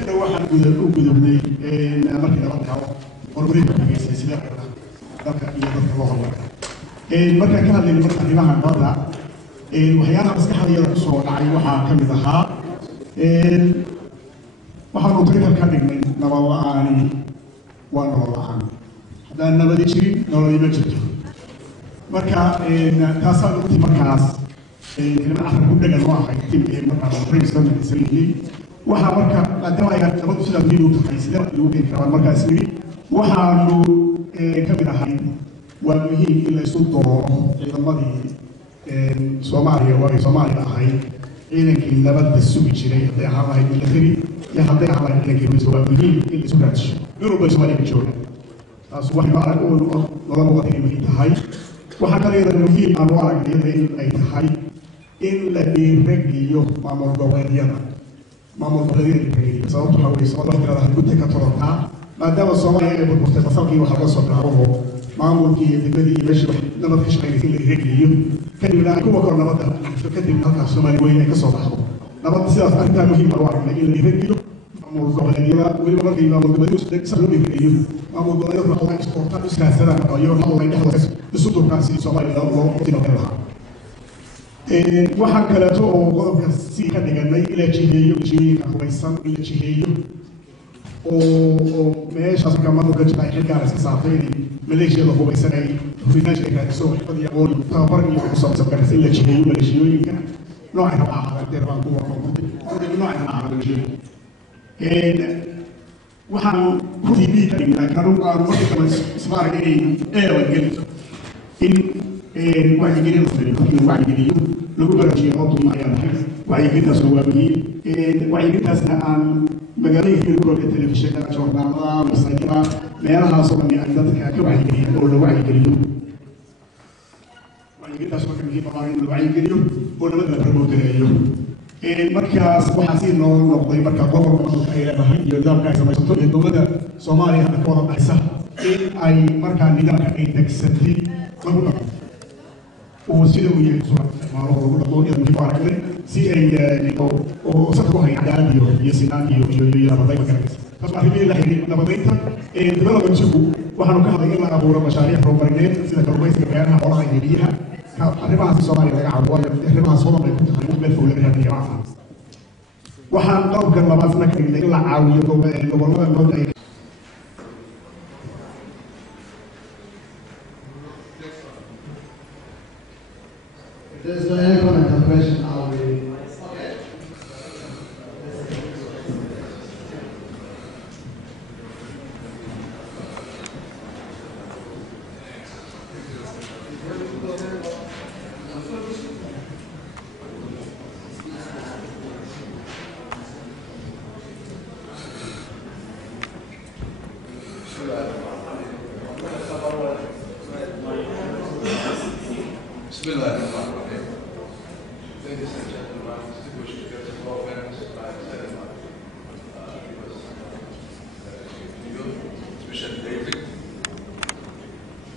كده واحد وجودني مركز ربطه وربريد في سلسلة ذاك الله مركز كان اللي مركز معها برا وحيانا بس كحد يرقصوا على واحد كم ذها واحد مطرب كان من نبضاني ونبضان هذا النبض شيء نوري بجد مركز تصل في مركز كلمة آخر كل جل واحد تيم مركز مطرب سنة سنين waxaa marka maadaama ay nabadu sida miidu tahay sida lagu bixi karo marka ismiri waxaanu ka mid ahay waa muhiim in la isku daro ciidamadii Soomaaliya oo ay Soomaaliya ahay ciidankii nabadda sugi jiray ee ahaa military iyo hadday ahaa ciidankii waa muhiim in la isku raadsho Yurub ay Soomaaliya joogaan taas waxay macna oo laba waqti muhiim tahay waxa kale oo muhiim aan u aragnay in ay tahay in la dhiirigeliyo maamul goboleedyada maamul goboleedyada sababtoo ah way soo dhaqaalaha halkuu ka torontaa maadaama Soomaaliya ay burburtay fasalkii waxa la soo dhaaro maamulkii dibadii iyo meeshii nabad ka shaqeynayay in la dhiirigeliyo kadibna ay kuwa kor nabadda kadib halkaas Soomaaliya way ka soo baxdo nabad sidaas arrinta muhiim ah waa in la dhiirigeliyo maamul goboleedyada weliba markii maamul goboleedyadu soo dhiirigeliyo maamul goboleedyadu waxay isboortaan iskaasada iyo hadalay dhexdooda isu durkaasi Soomaaliya loo qodobay waxaan kaleeto oo qodobka si ka dhiganay ila jiheeyo jiheeyka hubaysan ila jiheeyo oo meeshaas ka maamulka jira xilka iska saartay maleeshiyada hubaysan ay hubinaasha ay raadso xifadii aqoon tababar iyo ku saabsan karaysa ila jiheeyo maleeshiyooyinka nooca ah deerbaan ku waqo nooca ah waxaan ku diiday ka dhignay kanuu aan markii kale ismaaragay ee wadgelin in wacyigelin wacyigelin lagu barajiyo oo ayaan wacyigelintaas waa muhiim wacyigelintaasna aan magaalooyinka ku roga telefishinka joornaalada masaajida meelahaas oo dhan ay dadka ka wacyigeliyo oo la wacyigeliyo wacyigelintaas waa muhiim ah in la wacyigeliyo oo nabadda la promoteeyo markaas waxaa si noo noqday marka gobolka ay leedahay iyo nidaamka ay samaysato iyo dowladda Soomaaliya hadda ka wada dhaysa in ay markaa nidaamka ay degsatay lagu dhaqmo وسيدو يسوع ما هو يقول يوم يبارك سي اي او صدقوا هي عدالة يسنان يا بداية مكانس بس ما هي لا نبضيتها دبلوا بنشوفوا وحنا كهذا إلا أبو مشاريع بروبرنيت سيدا كرويس كبيرها والله يبيها هنبقى في الصومالي لقى عبوية هنبقى صودا ما يكون هنقول بالفول من هذه الرعفة وحنا قبل كنا ما فينا كنا إلا عاوية والله ما There's no any comment or question, I'll be.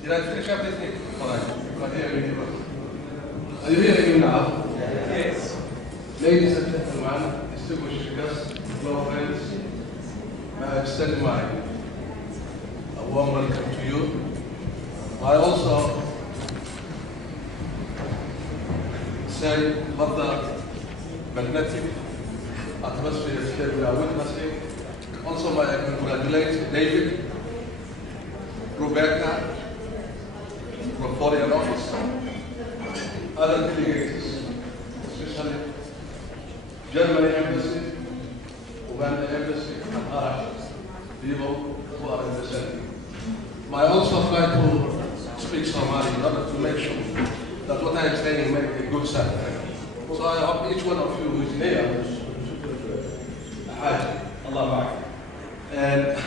Did I finish up this thing? Are you hearing me now? Yes. Ladies and gentlemen, distinguished guests, fellow friends, may I extend a warm welcome to you. I also say what the magnetic atmosphere that we are witnessing. Also, may I congratulate David, Rebecca, from foreign office, other delegates, especially Germany embassy, Uganda embassy, and other people who are in the center. I also try to speak Somali in order to make sure that what I am saying make a good sense. So I hope each one of you who is here, Allah Akbar. And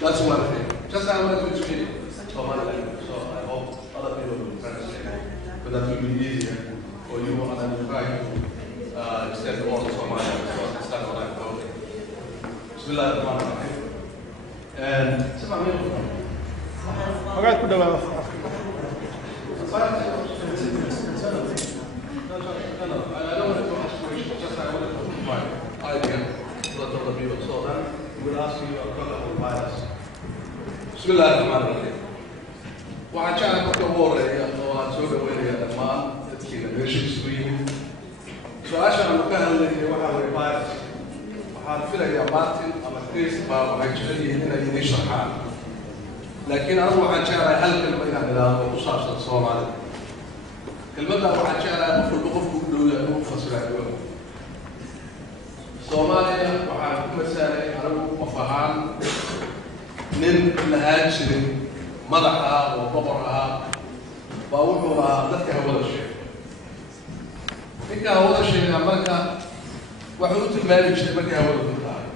that's one thing. Just I want to speak Somali language, so I hope other people will translate, but that will be easier for you, and I will try to extend all the Somali so understand what I'm talking. Bismillah ar-Rahman ar-Rahim. And Magad ku dhawaada. I don't want to ask questions, just I want to put my idea to let other people so that will ask you a couple of advice. Bismillah ar-Rahman ar-Rahim. Waxaan jeclahay marka ugu horeeya oo aan soo dhaweynaya dhammaan dadkiina meesha isugu yimid. Su-aashaan aanu ka hadlaynay waxaa weeye virus. Waxaan filayaa Martin ama Chris baa waxay jecel yihiin inay idiin sharxaan. Laakiin anigu waxaan jeclahay hal kelma inaan idhaahdo oo ku saabsan Soomaalida. Kelmadda waxaan jeclahay qof walba qofku u dhow yahay inuu fasirayo. Soomaaliya waxaan ku masalay anigu qof ahaan nin lahaan jiray madax ah oo boqor ah baa wuxuu ahaa dadka hawada sheegay. ninka hawada sheegay marka wuxuu u tilmaami jiray markii hawada ku tahay.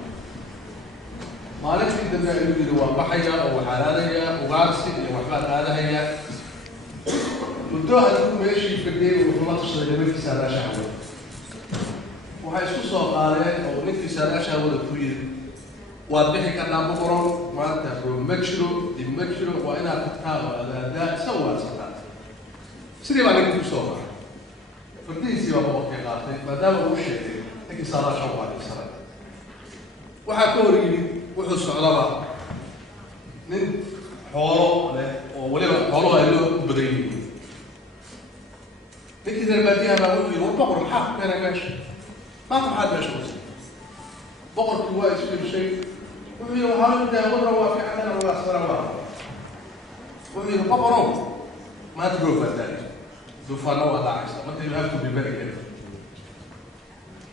maalintii dambe ayuu yidhi waa baxaya oo waxaalaadaya ugaarsi iyo waxbaan aadahaya. muddo hadduu meeshii fadhiyey wuxuu la tashaday nimankii saadaasha hawada. waxay isku soo qaadeen oo ninkii saadaasha hawada ku yidhi waad bixi karnaa boqoron maanta ma jiro dib ma jiro waa inaad tagtaa oo adaadaa isa waadsataa. sidii baa ninkii kusoo maray fardihiisii baa boqorkii qaatay maadaama uu sheegay ninkii saadaasha u qaadaysanay. waxaa ka hor yimid wuxuu socdaba nin xoolo leh oo weliba xooluhu ay loo u badan yihiin. ninkii reer baadiyaha baa wuxuu yidhi war boqor maxaa ku keenay meesha maanta maxaad meesha kusa. boqorkii waa isfiirshay wuxuu yidhi waxaa u daawadna waa fiicantana waa asfara waa. wuxuu yidhi boqorow maanta roob baa daayay duufaanna waa dhacaysa marka you have to be very careful.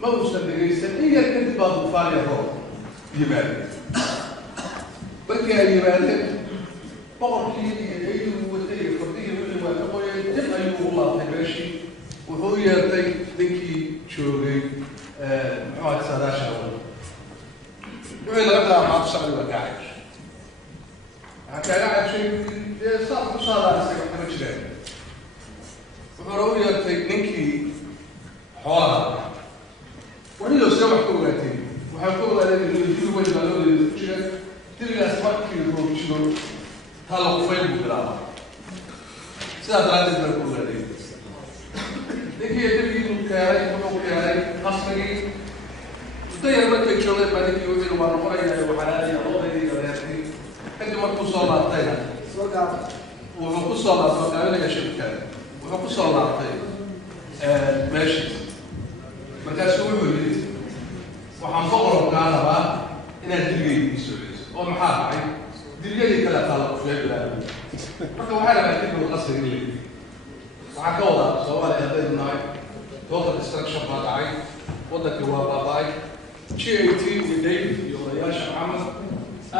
ma uusan dhegaysan in yar kadib baa duufaan iyo roob yimaadeen. markii ay yimaadeen boqorkii iyo eyduu watay iyo fardihii wixii waa ka qoyay dib ayuu ugu laabtay meeshii. wuxuu u yeertay ninkii joogay muxuu ahay saadaasha hawada. wuxuu laga bilaaba maanta shaqadii waa kaa caysh. waxaa kaaga cayshay dee saad ku saadaalisay wax kama jiraan. wuxuuna u yeertay ninkii xoolaha. wixii see wax ka ogaatay waxaa ka ogaadeen inuu dil weyn baa loo leeday ku jira. dilgaas markii roob jiro taa la qufay buu bilaabaa. sidaa daraaddeed baa ku ogaaday. ninkii dilgii uu keenay wuxuu keenay qasrigii. muddo yar markay joogeen baa ninkii wuxuu yidhi waa noqonayaa waxaalaadaya odaydii iyo reerkii. kadib markuu soo laabtayna wuxuu ku soo laabtay maqaabilaya shirkaada. wuxuu ku soo laabtay meeshii. markaasuu wuxuu yidhi waxaan boqoroo kaa rabaa inaad dilgayga ii soo celiso. oo maxaa dhacay dilyadii kale taa la qufay bilaabay. marka waxaa rabaa kadib qasriga leeyahay. waxaa ka wadaa Soomaaliya haddaynu nahay total destruction baa dhacay. waddankii waa baaba'ay. GAT iyo David iyo odayaasha Maxamed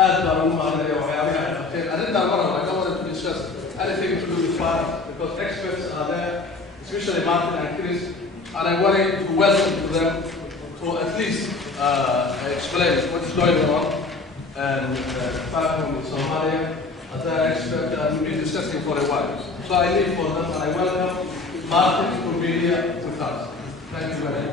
aad baan ugu mahadnaya waxyaabaha ay qabteen. arrintaan mar hore I don't want to discuss anything to do with fire because experts are there, especially Martin and Chris, and I wanted to welcome to them to at least explain what is going on and fire from Somalia as an expert and we've been discussing for a while. So I leave for them and I welcome Martin to be here with us. Thank you very much.